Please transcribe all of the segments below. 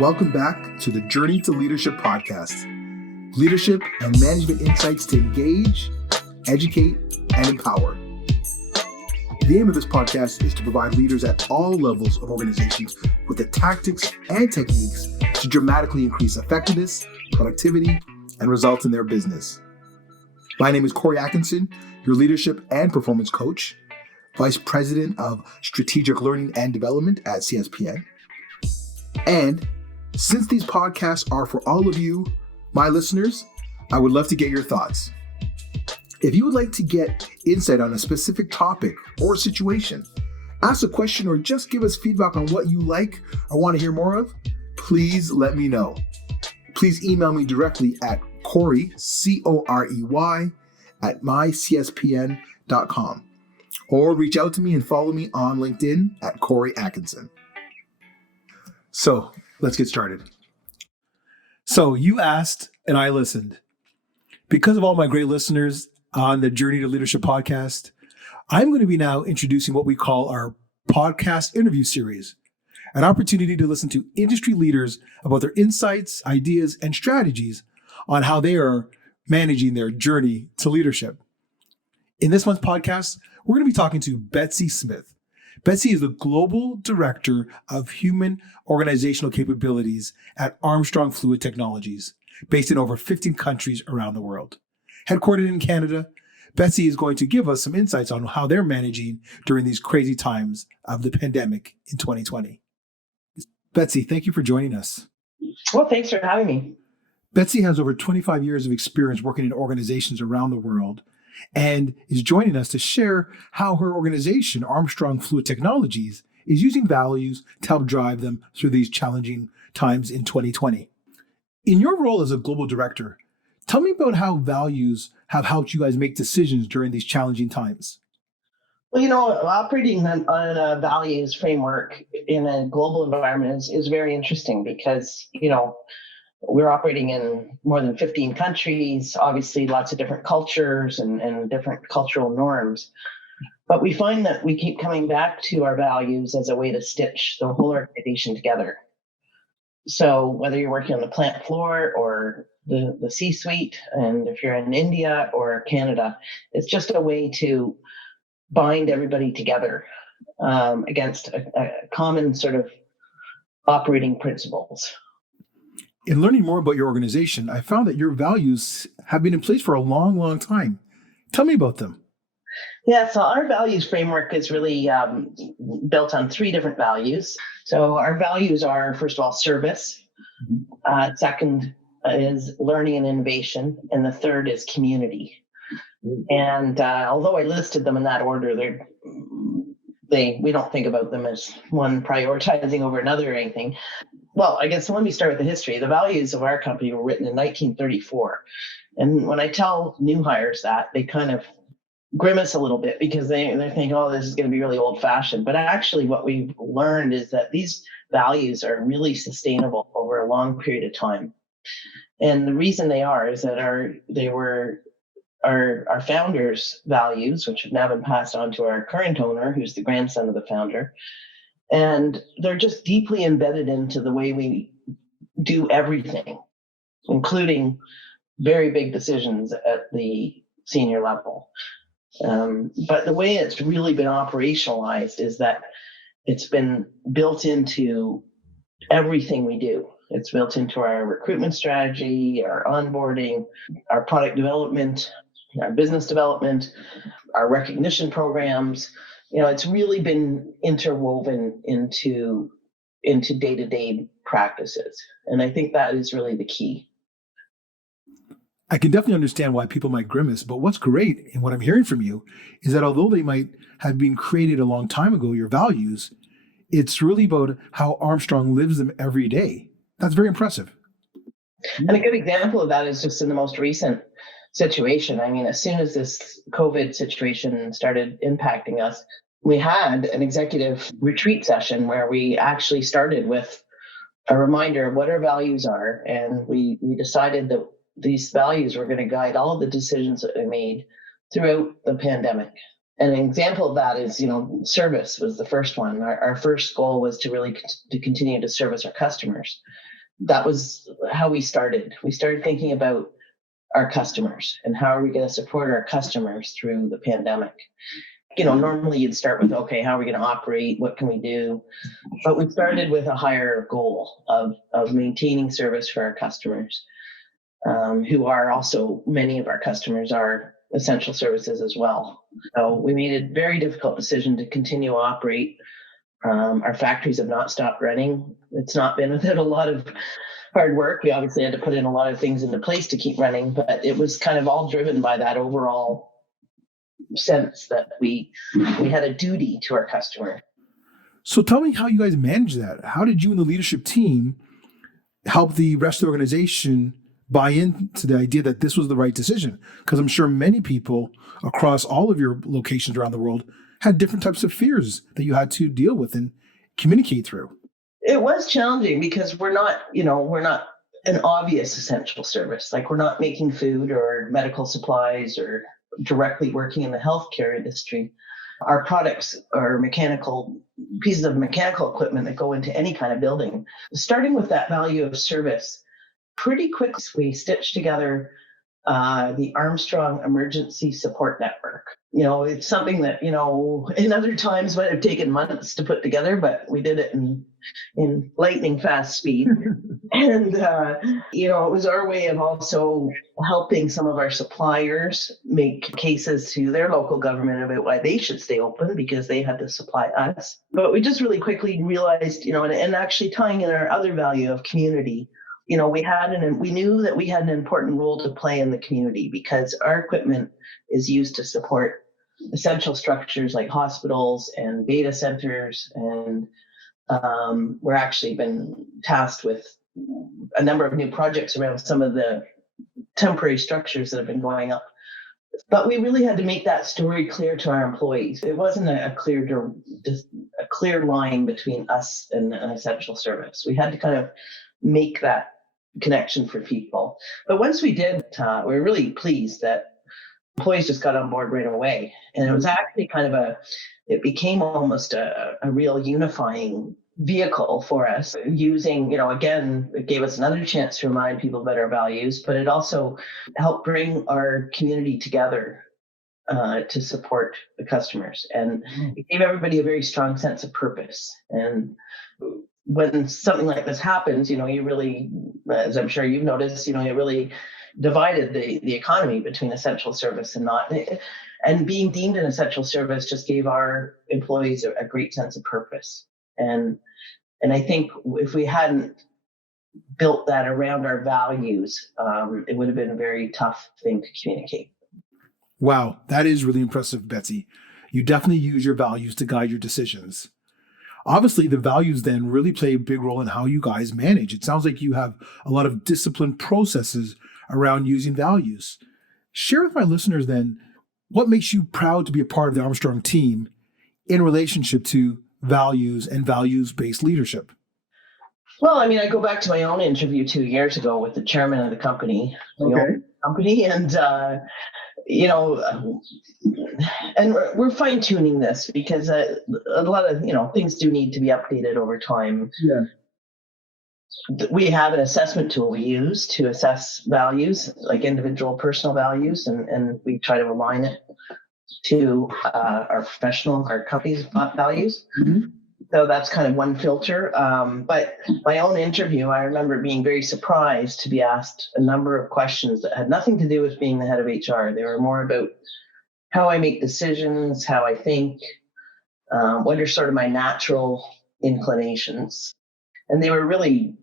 Welcome back to the Journey to Leadership podcast. Leadership and management insights to engage, educate, and empower. The aim of this podcast is to provide leaders at all levels of organizations with the tactics and techniques to dramatically increase effectiveness, productivity, and results in their business. My name is Corey Atkinson, your leadership and performance coach, Vice President of Strategic Learning and Development at CSPN. And since these podcasts are for all of you, my listeners, I would love to get your thoughts. If you would like to get insight on a specific topic or situation, ask a question, or just give us feedback on what you like or want to hear more of, please let me know. Please email me directly at Corey, Corey, at mycspn.com, or reach out to me and follow me on LinkedIn at Corey Atkinson. So let's get started. So you asked and I listened. Because of all my great listeners on the Journey to Leadership podcast, I'm going to be now introducing what we call our podcast interview series, an opportunity to listen to industry leaders about their insights, ideas, and strategies on how they are managing their journey to leadership. In this month's podcast, we're going to be talking to Betsy Smith. Betsy is the Global Director of Human Organizational Capabilities at Armstrong Fluid Technologies, based in over 15 countries around the world. Headquartered in Canada, Betsy is going to give us some insights on how they're managing during these crazy times of the pandemic in 2020. Betsy, thank you for joining us. Well, thanks for having me. Betsy has over 25 years of experience working in organizations around the world and is joining us to share how her organization, Armstrong Fluid Technologies, is using values to help drive them through these challenging times in 2020. In your role as a global director, tell me about how values have helped you guys make decisions during these challenging times. Well, operating on a values framework in a global environment is very interesting because, we're operating in more than 15 countries, obviously lots of different cultures and different cultural norms. But we find that we keep coming back to our values as a way to stitch the whole organization together. So whether you're working on the plant floor or the C-suite, and if you're in India or Canada, it's just a way to bind everybody together against a common sort of operating principles. In learning more about your organization, I found that your values have been in place for a long, long time. Tell me about them. Yeah, so our values framework is really built on three different values. So our values are, first of all, service. Second is learning and innovation. And the third is community. And although I listed them in that order, we don't think about them as one prioritizing over another or anything. Well, I guess let me start with the history. The values of our company were written in 1934. And when I tell new hires that, they kind of grimace a little bit because they think, oh, this is going to be really old fashioned. But actually what we've learned is that these values are really sustainable over a long period of time. And the reason they are is that they were our founders' values, which have now been passed on to our current owner, who's the grandson of the founder. And they're just deeply embedded into the way we do everything, including very big decisions at the senior level. But the way it's really been operationalized is that it's been built into everything we do. It's built into our recruitment strategy, our onboarding, our product development, our business development, our recognition programs. It's really been interwoven into day-to-day practices. And I think that is really the key. I can definitely understand why people might grimace, but what's great and what I'm hearing from you is that although they might have been created a long time ago, your values, it's really about how Armstrong lives them every day. That's very impressive. And a good example of that is just in the most recent situation. I mean, as soon as this COVID situation started impacting us, we had an executive retreat session where we actually started with a reminder of what our values are. And we decided that these values were going to guide all of the decisions that we made throughout the pandemic. And an example of that is, service was the first one. Our first goal was to continue to service our customers. That was how we started. We started thinking about our customers and how are we going to support our customers through the pandemic. Normally you'd start with, okay, how are we going to operate? What can we do? But we started with a higher goal of maintaining service for our customers, who are also, many of our customers are essential services as well. So we made a very difficult decision to continue to operate. Our factories have not stopped running. It's not been without a lot of hard work. We obviously had to put in a lot of things into place to keep running, but it was kind of all driven by that overall sense that we had a duty to our customer. So tell me how you guys managed that. How did you and the leadership team help the rest of the organization buy into the idea that this was the right decision? Because I'm sure many people across all of your locations around the world had different types of fears that you had to deal with and communicate through. It was challenging because we're not an obvious essential service. Like, we're not making food or medical supplies or directly working in the healthcare industry. Our products are pieces of mechanical equipment that go into any kind of building. Starting with that value of service, pretty quickly we stitched together the Armstrong Emergency Support Network. It's something that, in other times might have taken months to put together, but we did it in lightning fast speed. And, it was our way of also helping some of our suppliers make cases to their local government about why they should stay open, because they had to supply us. But we just really quickly realized, and actually tying in our other value of community, we knew that we had an important role to play in the community, because our equipment is used to support essential structures like hospitals and data centers. And we're actually been tasked with a number of new projects around some of the temporary structures that have been going up. But we really had to make that story clear to our employees. It wasn't a clear line between us and an essential service. We had to kind of make that connection for people. But once we did, we were really pleased that employees just got on board right away. And it was actually it became almost a real unifying vehicle for us, using, again, it gave us another chance to remind people about our values, but it also helped bring our community together to support the customers. And it gave everybody a very strong sense of purpose. And when something like this happens, you really, as I'm sure you've noticed, it really divided the economy between essential service and not. And being deemed an essential service just gave our employees a great sense of purpose. And I think if we hadn't built that around our values, it would have been a very tough thing to communicate. Wow, that is really impressive, Betsy. You definitely use your values to guide your decisions. Obviously, the values then really play a big role in how you guys manage. It sounds like you have a lot of disciplined processes around using values. Share with my listeners then, what makes you proud to be a part of the Armstrong team in relationship to values and values-based leadership? Well, I go back to my own interview 2 years ago with the chairman of the company, and and we're fine tuning this, because a lot of things do need to be updated over time. Yeah. We have an assessment tool we use to assess values, like individual personal values, and we try to align it to our company's values. Mm-hmm. So that's kind of one filter. But my own interview, I remember being very surprised to be asked a number of questions that had nothing to do with being the head of HR. They were more about how I make decisions, how I think, what are sort of my natural inclinations. And they were really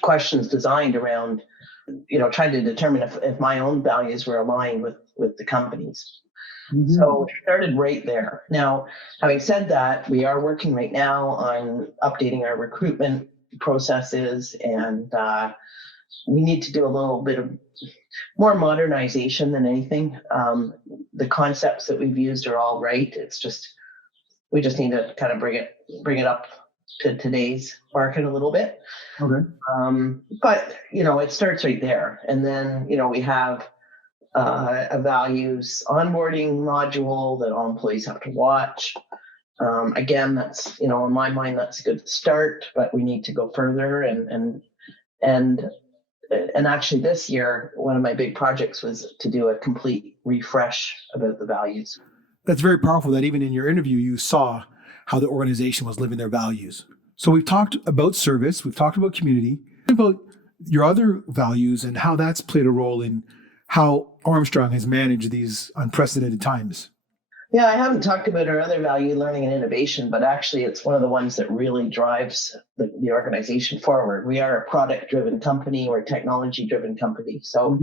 questions designed around, trying to determine if my own values were aligned with the company's. Mm-hmm. So it started right there. Now, having said that, we are working right now on updating our recruitment processes, and we need to do a little bit of more modernization than anything. The concepts that we've used are all right. It's just, we just need to kind of bring it up to today's market a little bit. Okay. But, it starts right there. And then, we have a values onboarding module that all employees have to watch. Again, that's, in my mind, that's a good start, but we need to go further. And actually this year, one of my big projects was to do a complete refresh about the values. That's very powerful that even in your interview, you saw how the organization was living their values. So we've talked about service, we've talked about community, about your other values and how that's played a role in how Armstrong has managed these unprecedented times. Yeah, I haven't talked about our other value, learning and innovation, but actually it's one of the ones that really drives the organization forward. We are a product-driven company, we're a technology-driven company. So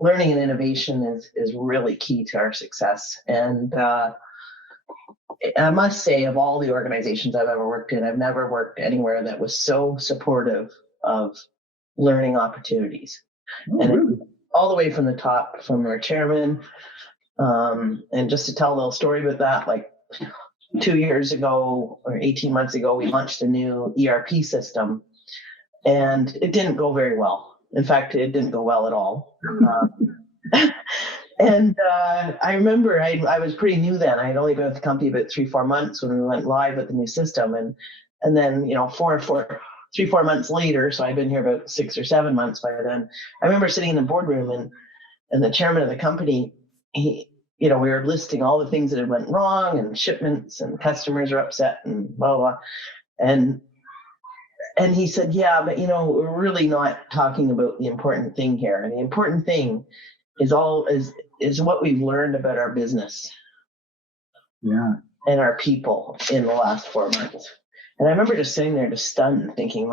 learning and innovation is really key to our success. And I must say, of all the organizations I've ever worked in, I've never worked anywhere that was so supportive of learning opportunities. Really? All the way from the top, from our chairman. And just to tell a little story about that, like 2 years ago or 18 months ago, we launched a new ERP system, and it didn't go very well. In fact, it didn't go well at all. And I remember I was pretty new then. I had only been with the company about 3-4 months when we went live with the new system. And then, 3-4 months later, so I'd been here about 6 or 7 months by then, I remember sitting in the boardroom and the chairman of the company, we were listing all the things that had went wrong and shipments and customers are upset and blah, blah, blah. And he said, yeah, but, we're really not talking about the important thing here. And the important thing is what we've learned about our business. Yeah. And our people in the last 4 months. And I remember just sitting there just stunned, thinking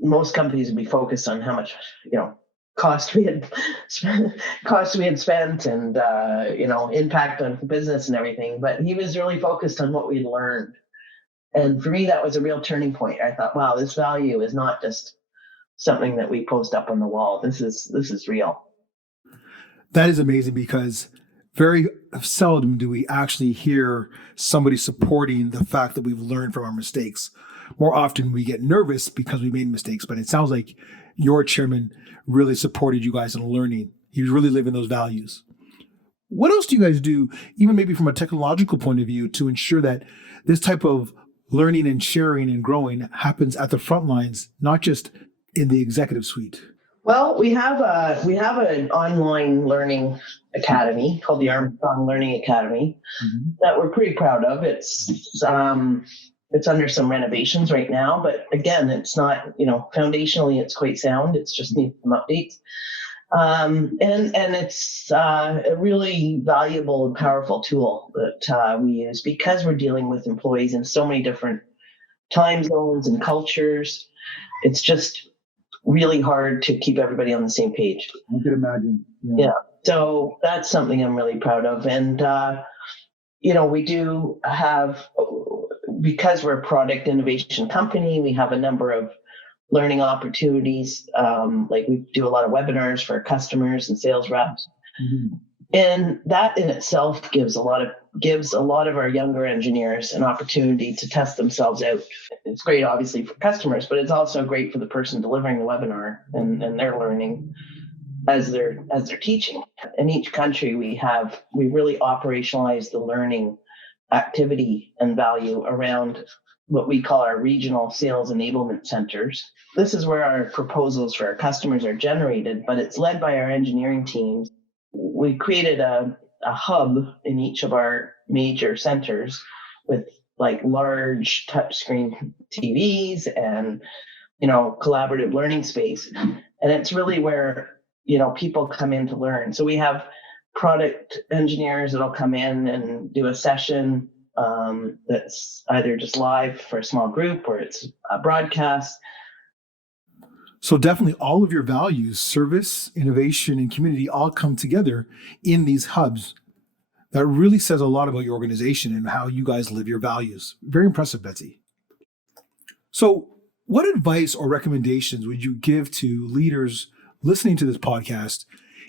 most companies would be focused on how much, cost we had spent and, impact on business and everything. But he was really focused on what we learned. And for me, that was a real turning point. I thought, wow, this value is not just something that we post up on the wall. This is real. That is amazing, because very seldom do we actually hear somebody supporting the fact that we've learned from our mistakes. More often we get nervous because we made mistakes, but it sounds like your chairman really supported you guys in learning. He was really living those values. What else do you guys do, even maybe from a technological point of view, to ensure that this type of learning and sharing and growing happens at the front lines, not just in the executive suite? Well, we have an online learning academy called the Armstrong Learning Academy that we're pretty proud of. It's under some renovations right now, but again, it's not, foundationally it's quite sound. It's just needs some updates. And it's a really valuable and powerful tool that we use because we're dealing with employees in so many different time zones and cultures. It's just really hard to keep everybody on the same page. I can imagine. Yeah. So that's something I'm really proud of. And, we do have, because we're a product innovation company, we have a number of learning opportunities. Like we do a lot of webinars for customers and sales reps. And that in itself gives a lot of our younger engineers an opportunity to test themselves out. It's great, obviously, for customers, but it's also great for the person delivering the webinar and their learning as they're teaching. In each country, we really operationalize the learning activity and value around what we call our regional sales enablement centers. This is where our proposals for our customers are generated, but it's led by our engineering teams. We created a hub in each of our major centers with like large touchscreen TVs and, collaborative learning space. And it's really where, people come in to learn. So we have product engineers that'll come in and do a session that's either just live for a small group or it's a broadcast. So definitely all of your values, service, innovation, and community all come together in these hubs. That really says a lot about your organization and how you guys live your values. Very impressive, Betsy. So what advice or recommendations would you give to leaders listening to this podcast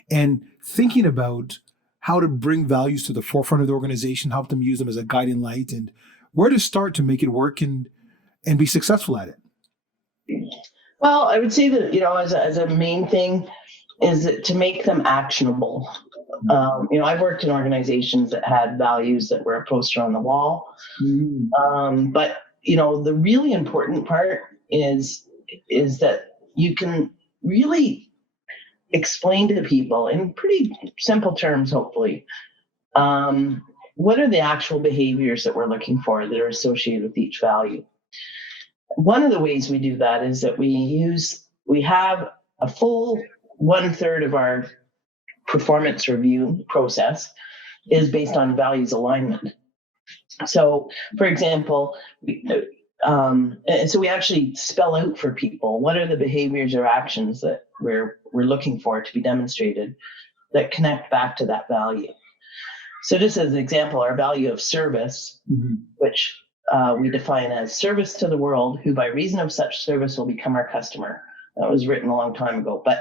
and thinking about how to bring values to the forefront of the organization, help them use them as a guiding light, and where to start to make it work and be successful at it? Well, I would say that, as a main thing is to make them actionable. I've worked in organizations that had values that were a poster on the wall. But the really important part is that you can really explain to people in pretty simple terms, hopefully, what are the actual behaviors that we're looking for that are associated with each value. One of the ways we do that is that we have a full 1/3 of our performance review process is based on values alignment. So, for example, so we actually spell out for people what are the behaviors or actions that we're looking for to be demonstrated that connect back to that value. So just as an example, our value of service, which we define as service to the world, who by reason of such service will become our customer. That was written a long time ago. But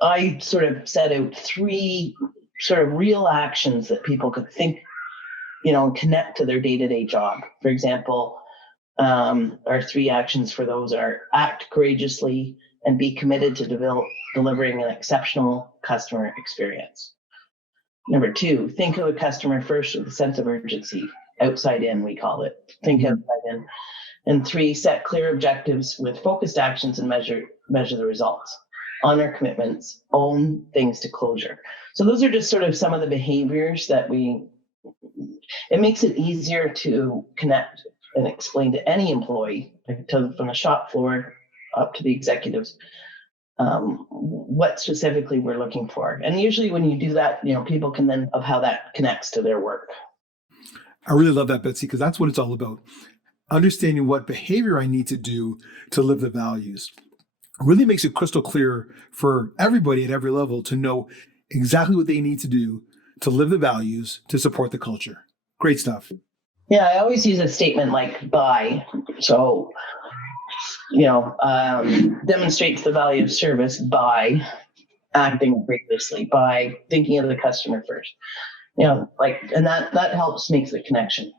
I sort of set out 3 sort of real actions that people could think, and connect to their day-to-day job. For example, our 3 actions for those are act courageously and be committed to delivering an exceptional customer experience. Number 2, think of the customer first with a sense of urgency. Outside in, we call it. Think outside in. And 3, set clear objectives with focused actions and measure the results. Honor commitments, own things to closure. So those are just sort of some of the behaviors that it makes it easier to connect and explain to any employee, from the shop floor up to the executives, what specifically we're looking for. And usually when you do that, people can then of how that connects to their work. I really love that, Betsy, because that's what it's all about. Understanding what behavior I need to do to live the values really makes it crystal clear for everybody at every level to know exactly what they need to do to live the values to support the culture. Great stuff. Yeah, I always use a statement like by. So, demonstrates the value of service by acting courageously, by thinking of the customer first. And that helps make the connection.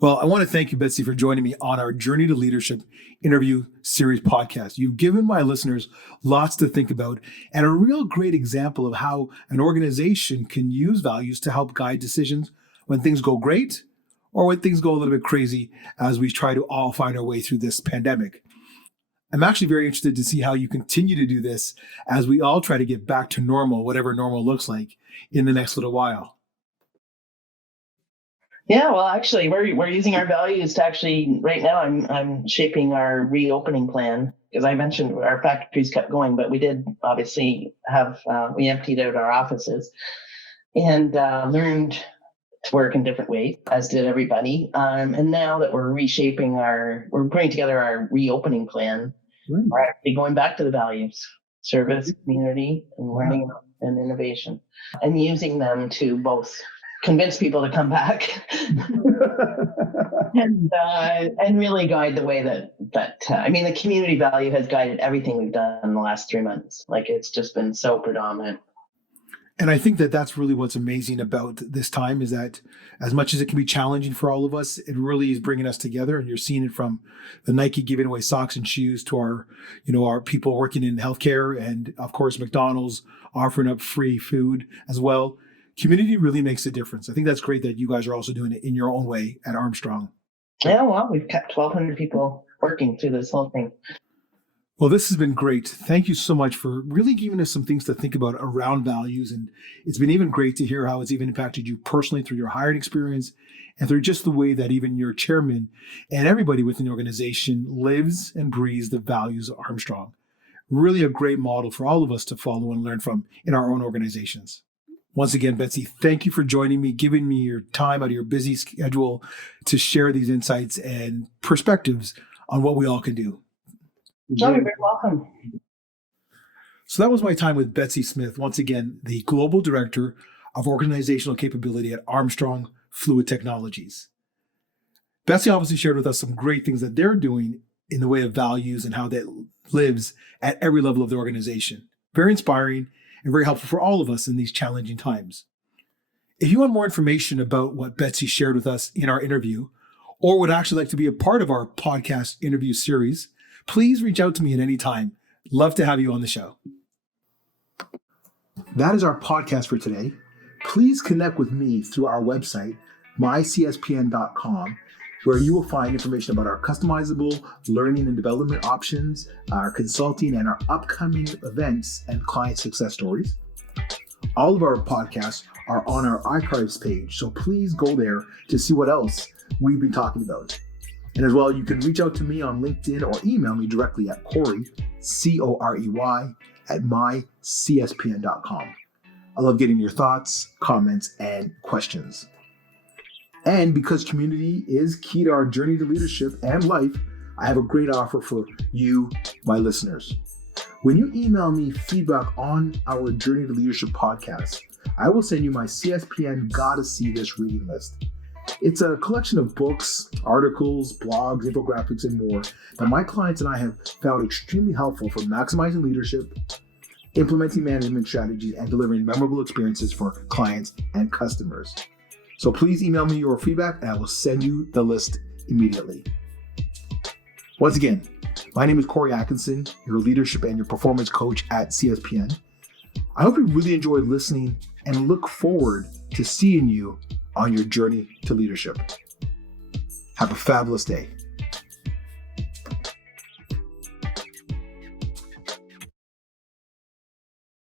Well, I want to thank you, Betsy, for joining me on our Journey to Leadership interview series podcast. You've given my listeners lots to think about and a real great example of how an organization can use values to help guide decisions when things go great or when things go a little bit crazy as we try to all find our way through this pandemic. I'm actually very interested to see how you continue to do this as we all try to get back to normal, whatever normal looks like, in the next little while. Yeah, well, actually, we're using our values to actually, right now, I'm shaping our reopening plan, because I mentioned our factories kept going, but we did obviously we emptied out our offices and learned to work in different ways, as did everybody. And now that we're we're putting together our reopening plan, we're actually going back to the values: service, community, and learning and innovation, and using them to both convince people to come back and really guide the way that the community value has guided everything we've done in the last 3 months. Like, it's just been so predominant. And I think that that's really what's amazing about this time, is that as much as it can be challenging for all of us, it really is bringing us together. And you're seeing it from the Nike giving away socks and shoes to our people working in healthcare, and of course, McDonald's offering up free food as well. Community really makes a difference. I think that's great that you guys are also doing it in your own way at Armstrong. Yeah, well, we've kept 1,200 people working through this whole thing. Well, this has been great. Thank you so much for really giving us some things to think about around values. And it's been even great to hear how it's even impacted you personally through your hiring experience and through just the way that even your chairman and everybody within the organization lives and breathes the values of Armstrong. Really a great model for all of us to follow and learn from in our own organizations. Once again, Betsy, thank you for joining me, giving me your time out of your busy schedule to share these insights and perspectives on what we all can do. Oh, you're very welcome. So that was my time with Betsy Smith, once again, the Global Director of Organizational Capability at Armstrong Fluid Technologies. Betsy obviously shared with us some great things that they're doing in the way of values and how that lives at every level of the organization. Very inspiring and very helpful for all of us in these challenging times. If you want more information about what Betsy shared with us in our interview, or would actually like to be a part of our podcast interview series, please reach out to me at any time. Love to have you on the show. That is our podcast for today. Please connect with me through our website, mycspn.com, where you will find information about our customizable learning and development options, our consulting, and our upcoming events and client success stories. All of our podcasts are on our archives page, so please go there to see what else we've been talking about. And as well, you can reach out to me on LinkedIn or email me directly at Corey, Corey, at mycspn.com. I love getting your thoughts, comments, and questions. And because community is key to our journey to leadership and life, I have a great offer for you, my listeners. When you email me feedback on our Journey to Leadership podcast, I will send you my CSPN Gotta See This reading list. It's a collection of books, articles, blogs, infographics, and more that my clients and I have found extremely helpful for maximizing leadership, implementing management strategies, and delivering memorable experiences for clients and customers. So please email me your feedback and I will send you the list immediately. Once again, my name is Corey Atkinson, your leadership and your performance coach at CSPN. I hope you really enjoyed listening and look forward to seeing you on your journey to leadership. Have a fabulous day.